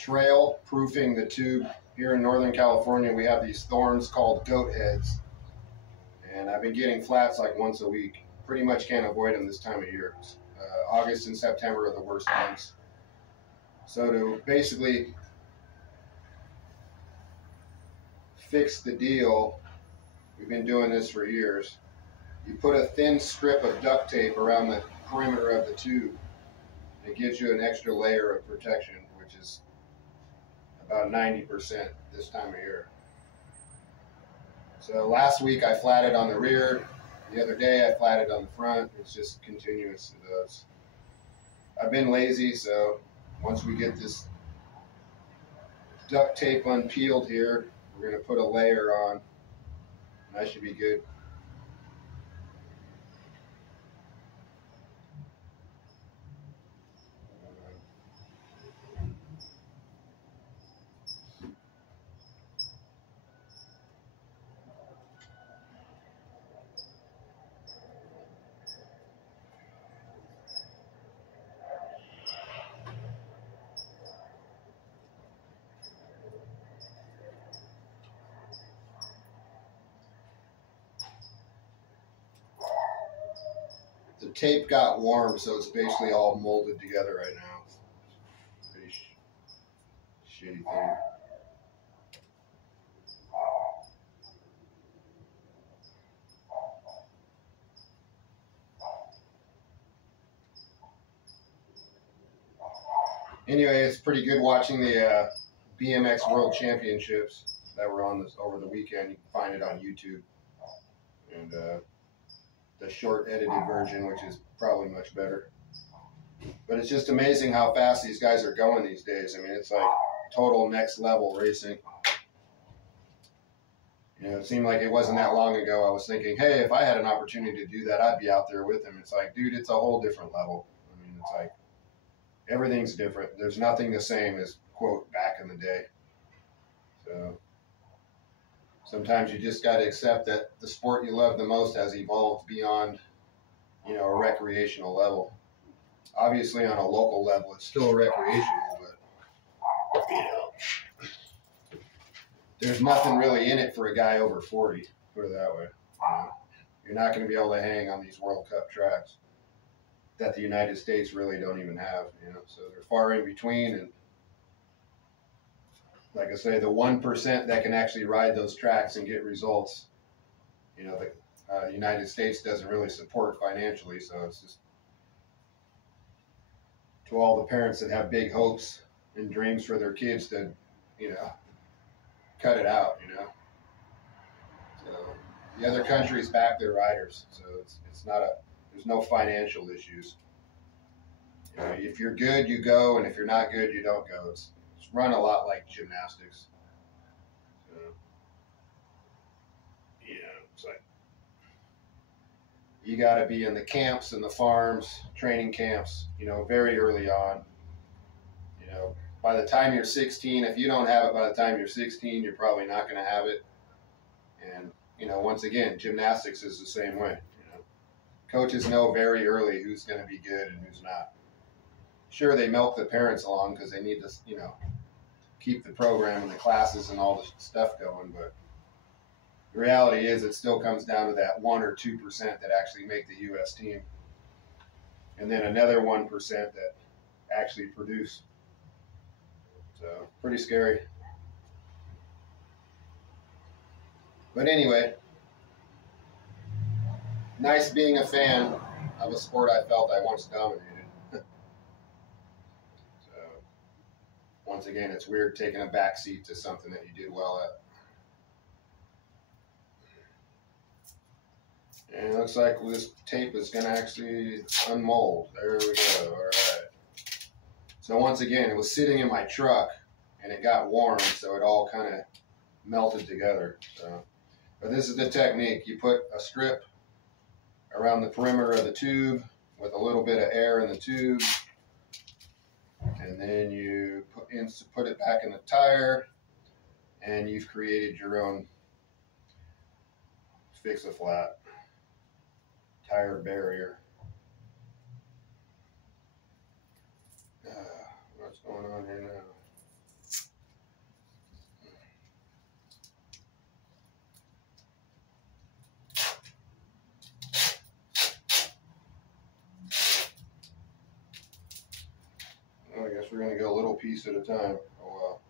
trail proofing the tube. Here in Northern California, we have these thorns called goat heads. And I've been getting flats like once a week. Pretty much can't avoid them this time of year. August and September are the worst months. So to basically fix the deal, we've been doing this for years. You put a thin strip of duct tape around the perimeter of the tube. It gives you an extra layer of protection, which is about 90% this time of year. So last week I flatted on the rear. The other day I flatted on the front. It's just continuous. It does. I've been lazy, so once we get this duct tape unpeeled here, we're going to put a layer on, and I should be good. The tape got warm, so it's basically all molded together right now. Pretty shitty thing. Anyway, it's pretty good watching the BMX World Championships that were on this over the weekend. You can find it on YouTube. And the short edited version, which is probably much better. But it's just amazing how fast these guys are going these days. I mean, it's like total next level racing. You know, it seemed like it wasn't that long ago I was thinking, hey, if I had an opportunity to do that, I'd be out there with them. It's like, dude, it's a whole different level. I mean, it's like everything's different. There's nothing the same as, quote, back in the day. So sometimes you just got to accept that the sport you love the most has evolved beyond, you know, a recreational level. Obviously, on a local level, it's still recreational, but, you know, there's nothing really in it for a guy over 40, put it that way. You know? You're not going to be able to hang on these World Cup tracks that the United States really don't even have, you know, so they're far in between. And like I say, the 1% that can actually ride those tracks and get results, you know, the United States doesn't really support financially. So it's just to all the parents that have big hopes and dreams for their kids to, you know, cut it out, you know. So the other countries back their riders, so it's not there's no financial issues. You know, if you're good, you go, and if you're not good, you don't go. It's run a lot like gymnastics. So, you know, it's like you got to be in the camps and the farms, training camps, you know, very early on. You know, by the time you're 16, if you don't have it by the time you're 16, you're probably not going to have it. And, you know, once again, gymnastics is the same way. You know, coaches know very early who's going to be good and who's not. Sure, they milk the parents along because they need to, you know, keep the program and the classes and all the stuff going, but the reality is it still comes down to that 1 or 2% that actually make the U.S. team, and then another 1% that actually produce. So pretty scary. But anyway, nice being a fan of a sport I felt I once dominated. Once again, it's weird taking a back seat to something that you did well at. And it looks like this tape is going to actually unmold. There we go. All right. So once again, it was sitting in my truck, and it got warm, so it all kind of melted together. So, but this is the technique. You put a strip around the perimeter of the tube with a little bit of air in the tube. And then you put it back in the tire, and you've created your own fix-a-flat tire barrier. What's going on here now? guess we're going to go a little piece at a time. Oh, well.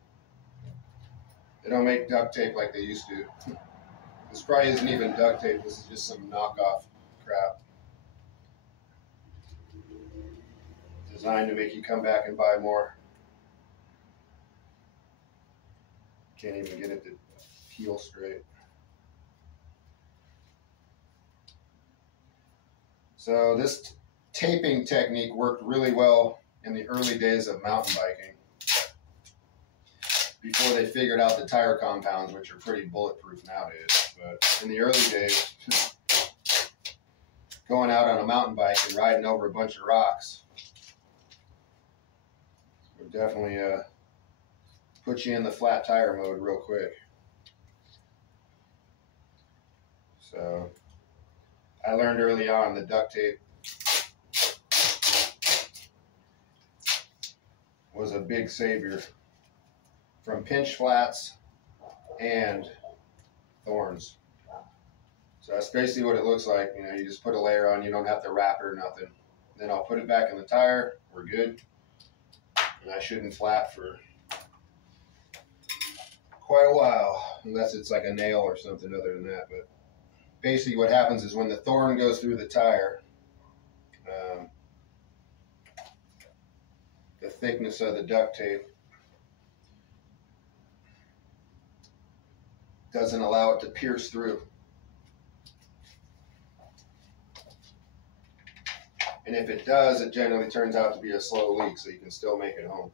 They don't make duct tape like they used to. This probably isn't even duct tape. This is just some knockoff crap. Designed to make you come back and buy more. Can't even get it to peel straight. So this taping technique worked really well in the early days of mountain biking, before they figured out the tire compounds, which are pretty bulletproof nowadays. But in the early days, going out on a mountain bike and riding over a bunch of rocks would definitely put you in the flat tire mode real quick. So I learned early on the duct tape was a big savior from pinch flats and thorns. So that's basically what it looks like. You know, you just put a layer on, you don't have to wrap it or nothing. Then I'll put it back in the tire, we're good. And I shouldn't flat for quite a while, unless it's like a nail or something other than that. But basically what happens is when the thorn goes through the tire, the thickness of the duct tape doesn't allow it to pierce through. And if it does, it generally turns out to be a slow leak, so you can still make it home.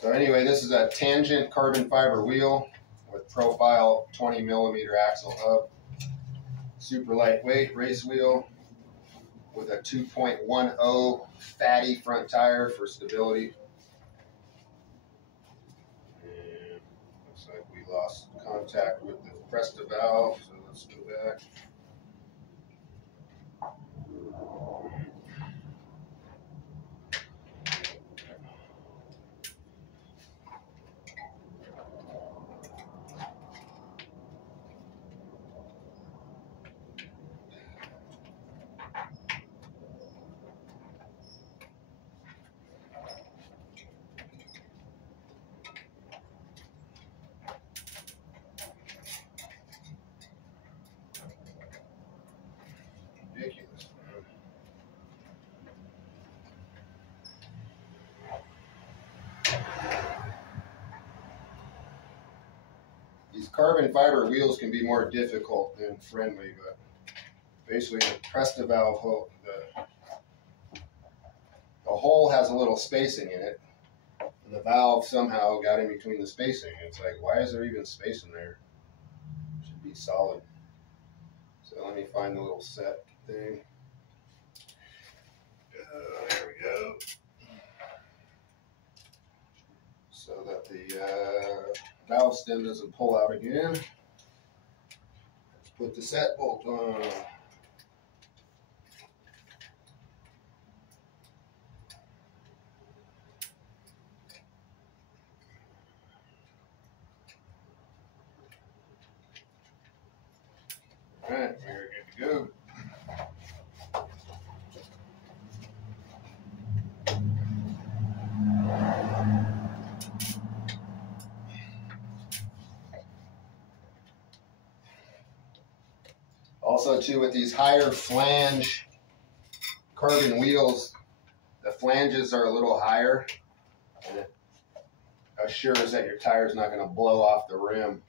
So anyway, this is a tangent carbon fiber wheel with profile 20mm axle hub. Super lightweight race wheel with a 2.10 fatty front tire for stability. And looks like we lost contact with the Presta valve, so let's go back. Ridiculous, man. These carbon fiber wheels can be more difficult than friendly, but basically the Presta valve hole, the hole has a little spacing in it, and the valve somehow got in between the spacing. It's like, why is there even space in there? It should be solid. So let me find the little set thing. There we go. So that the valve stem doesn't pull out again. Let's put the set bolt on. All right, we're good to go. Also, too, with these higher flange carbon wheels, the flanges are a little higher, and it assures that your tire's not going to blow off the rim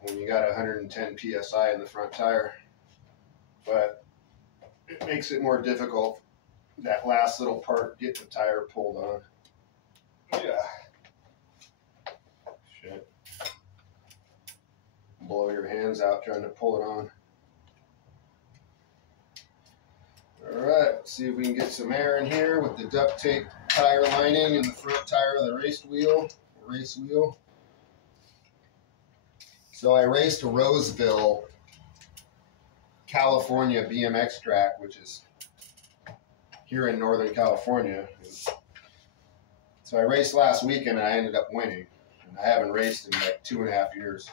when you got 110 psi in the front tire. But it makes it more difficult, that last little part, get the tire pulled on. Yeah. Shit. Blow your hands out trying to pull it on. Alright, let's see if we can get some air in here with the duct tape tire lining in the front tire of the race wheel. So I raced Roseville, California BMX track, which is here in Northern California. So I raced last weekend and I ended up winning. And I haven't raced in like 2.5 years.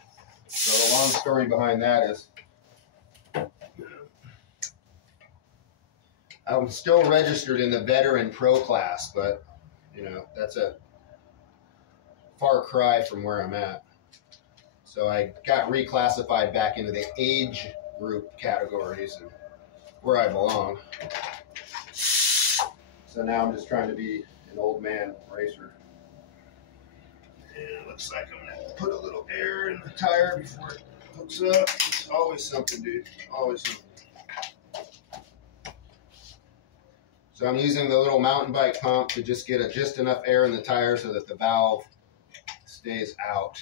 So the long story behind that is I'm still registered in the veteran pro class, but you know, that's a far cry from where I'm at. So I got reclassified back into the age group categories and where I belong. So now I'm just trying to be an old man racer. And it looks like I'm gonna have to put a little air in the tire before it hooks up. It's always something, dude. Always something. So I'm using the little mountain bike pump to just get just enough air in the tire so that the valve stays out.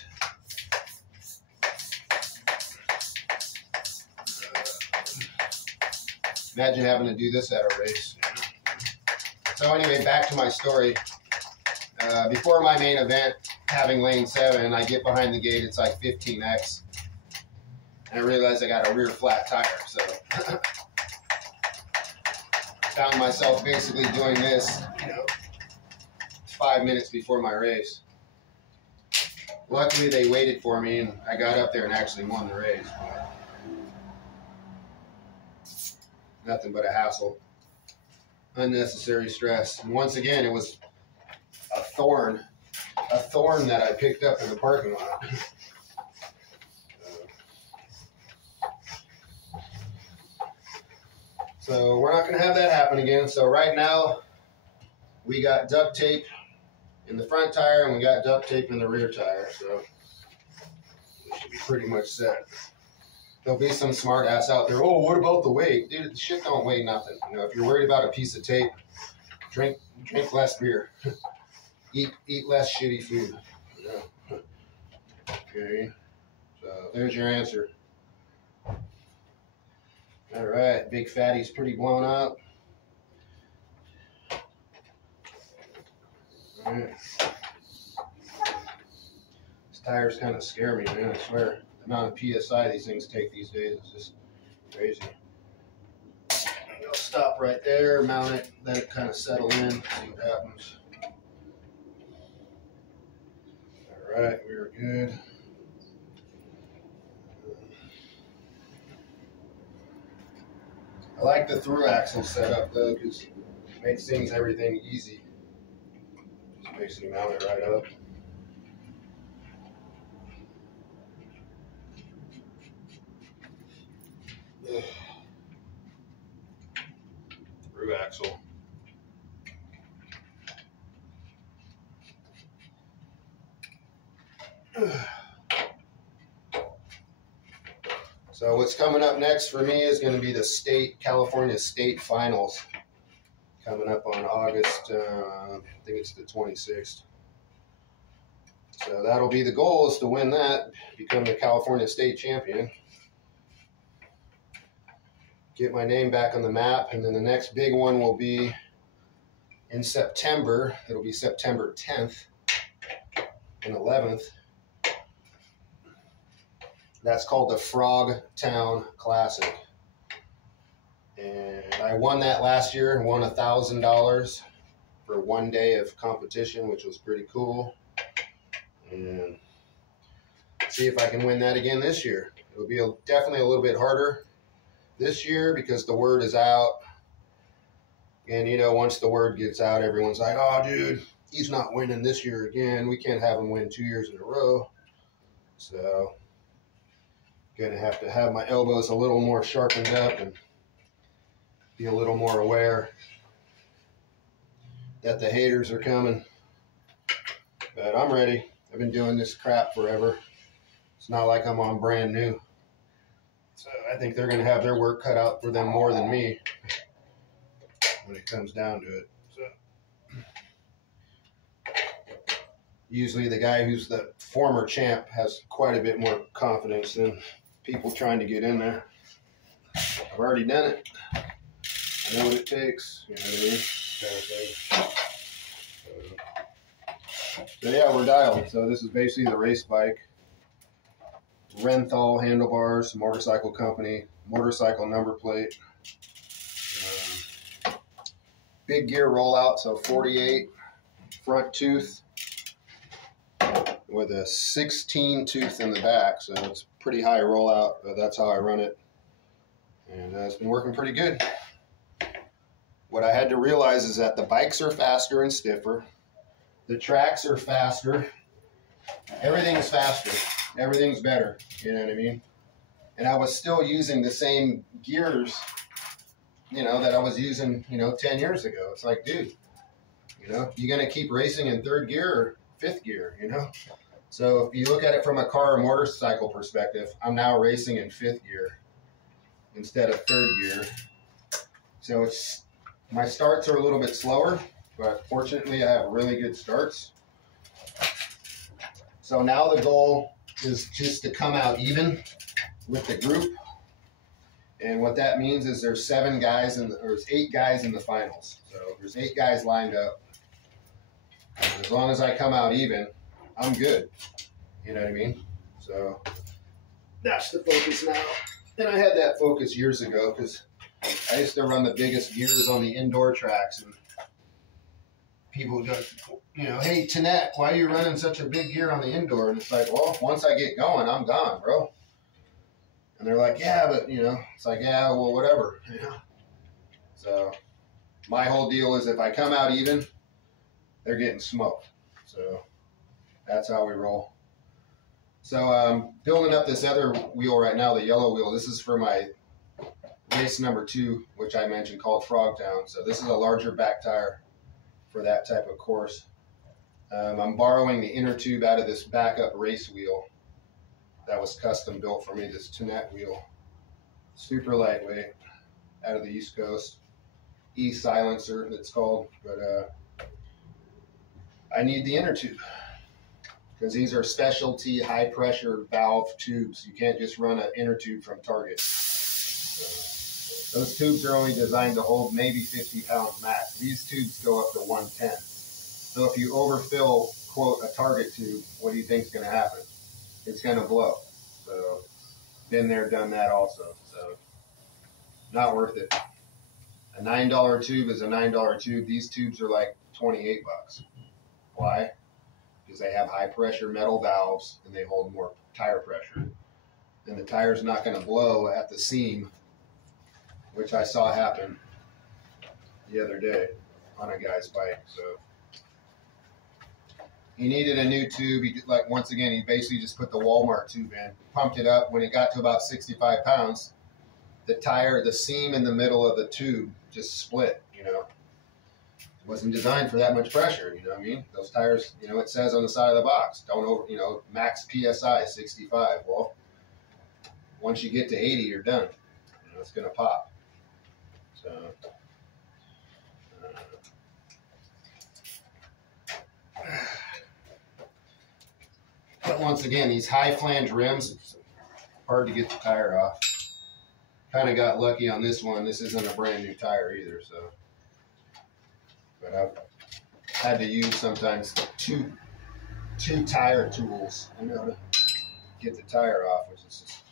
Imagine having to do this at a race. So anyway, back to my story. Before my main event, having lane 7, I get behind the gate, it's like 15x. And I realize I got a rear flat tire, so found myself basically doing this, you know, 5 minutes before my race. Luckily, they waited for me, and I got up there and actually won the race. Nothing but a hassle. Unnecessary stress. And once again, it was a thorn that I picked up in the parking lot. So we're not going to have that happen again. So right now, we got duct tape in the front tire and we got duct tape in the rear tire. So we should be pretty much set. There'll be some smart ass out there. Oh, what about the weight? Dude, the shit don't weigh nothing. You know, if you're worried about a piece of tape, drink less beer. Eat less shitty food. Yeah. Okay. So there's your answer. All right, big fatty's pretty blown up. All right. These tires kind of scare me, man, I swear. The amount of PSI these things take these days is just crazy. I'll stop right there, mount it, let it kind of settle in, see what happens. All right, we're good. I like the through axle setup though, because it makes everything easy. Just basically mount it right up. Ugh. Through axle. Ugh. So what's coming up next for me is going to be the California State Finals, coming up on August, I think it's the 26th. So that'll be the goal, is to win that, become the California State Champion, get my name back on the map, and then the next big one will be in September. It'll be September 10th and 11th. That's called the Frogtown Classic. And I won that last year and won $1,000 for one day of competition, which was pretty cool. And see if I can win that again this year. It'll be definitely a little bit harder this year because the word is out. And, you know, once the word gets out, everyone's like, oh, dude, he's not winning this year again. We can't have him win 2 years in a row. So going to have my elbows a little more sharpened up and be a little more aware that the haters are coming. But I'm ready. I've been doing this crap forever. It's not like I'm on brand new. So I think they're going to have their work cut out for them more than me when it comes down to it. So usually the guy who's the former champ has quite a bit more confidence than people trying to get in there. I've already done it. I know what it takes. You know what I mean? Kind of thing. So yeah, we're dialed. So this is basically the race bike. Renthal handlebars, motorcycle company, motorcycle number plate. Big gear rollout, so 48 front tooth. with a 16 tooth in the back, so it's pretty high rollout, but that's how I run it. And it's been working pretty good. What I had to realize is that the bikes are faster and stiffer. The tracks are faster. Everything's faster. Everything's better. You know what I mean? And I was still using the same gears, you know, that I was using, you know, 10 years ago. It's like, dude, you know, you going to keep racing in third gear or fifth gear, you know? So if you look at it from a car or motorcycle perspective, I'm now racing in fifth gear instead of third gear. So it's, my starts are a little bit slower, but fortunately I have really good starts. So now the goal is just to come out even with the group. And what that means is there's 7 guys or there's 8 guys in the finals. So there's 8 guys lined up. And as long as I come out even, I'm good. You know what I mean? So that's the focus now. And I had that focus years ago because I used to run the biggest gears on the indoor tracks, and people would go, you know, hey, Tanette, why are you running such a big gear on the indoor? And it's like, well, once I get going, I'm gone, bro. And they're like, yeah, but, you know, it's like, yeah, well, whatever, you know. So my whole deal is if I come out even, they're getting smoked. So that's how we roll. So I'm building up this other wheel right now, the yellow wheel. This is for my race number 2, which I mentioned, called Frogtown. So this is a larger back tire for that type of course. I'm borrowing the inner tube out of this backup race wheel that was custom built for me, this Tanette wheel. Super lightweight, out of the East Coast. E-silencer, it's called. But I need the inner tube because these are specialty high pressure valve tubes. You can't just run an inner tube from Target. So those tubes are only designed to hold maybe 50 pounds max. These tubes go up to 110. So if you overfill, quote, a Target tube, what do you think is going to happen? It's going to blow. So been there, done that also. So not worth it. A $9 tube is a $9 tube. These tubes are like 28 bucks. Why? Because they have high pressure metal valves and they hold more tire pressure. And the tire's not going to blow at the seam, which I saw happen the other day on a guy's bike. So he needed a new tube. He, like, once again, he basically just put the Walmart tube in, pumped it up. When it got to about 65 pounds, the tire, the seam in the middle of the tube just split, you know. It wasn't designed for that much pressure, you know what I mean? Those tires, you know, it says on the side of the box, don't over, you know, max PSI 65. Well, once you get to 80, you're done. You know, it's going to pop. So, but once again, these high flange rims, it's hard to get the tire off. Kind of got lucky on this one. This isn't a brand new tire either, so. But I've had to use sometimes two tire tools, you know, to get the tire off, which is just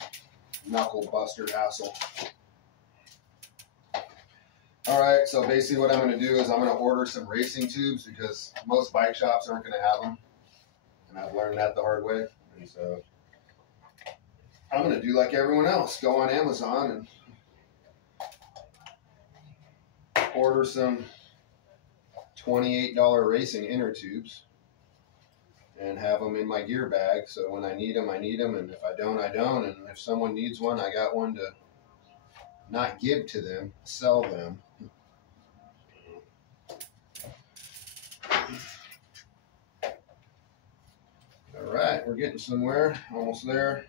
knuckle buster hassle. All right, so basically what I'm going to do is I'm going to order some racing tubes because most bike shops aren't going to have them. And I've learned that the hard way. And so I'm going to do like everyone else, go on Amazon and order some $28 racing inner tubes and have them in my gear bag. So when I need them, I need them. And if I don't, I don't. And if someone needs one, I got one to not give to them, sell them. All right, we're getting somewhere, almost there.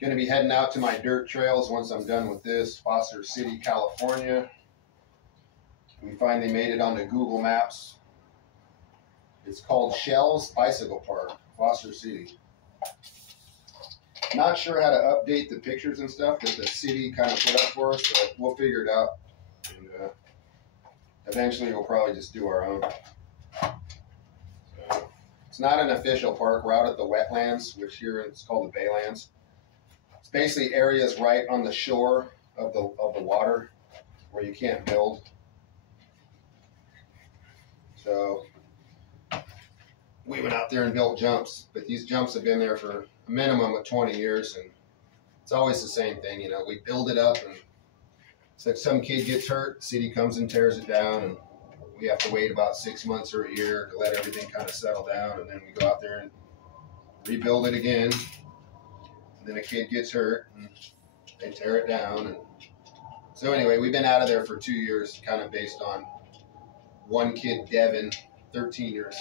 Going to be heading out to my dirt trails once I'm done with this. Foster City, California. We finally made it onto Google Maps. It's called Shell's Bicycle Park, Foster City. Not sure how to update the pictures and stuff that the city kind of put up for us, but we'll figure it out. And eventually we'll probably just do our own. So, it's not an official park. We're out at the wetlands, which here it's called the Baylands. It's basically areas right on the shore of the water where you can't build. So we went out there and built jumps, but these jumps have been there for a minimum of 20 years, and it's always the same thing. You know, we build it up, and it's like some kid gets hurt, the city comes and tears it down, and we have to wait about 6 months or a year to let everything kind of settle down, and then we go out there and rebuild it again. And then a kid gets hurt, and they tear it down. And so anyway, we've been out of there for 2 years, kind of based on one kid, Devin, 13 years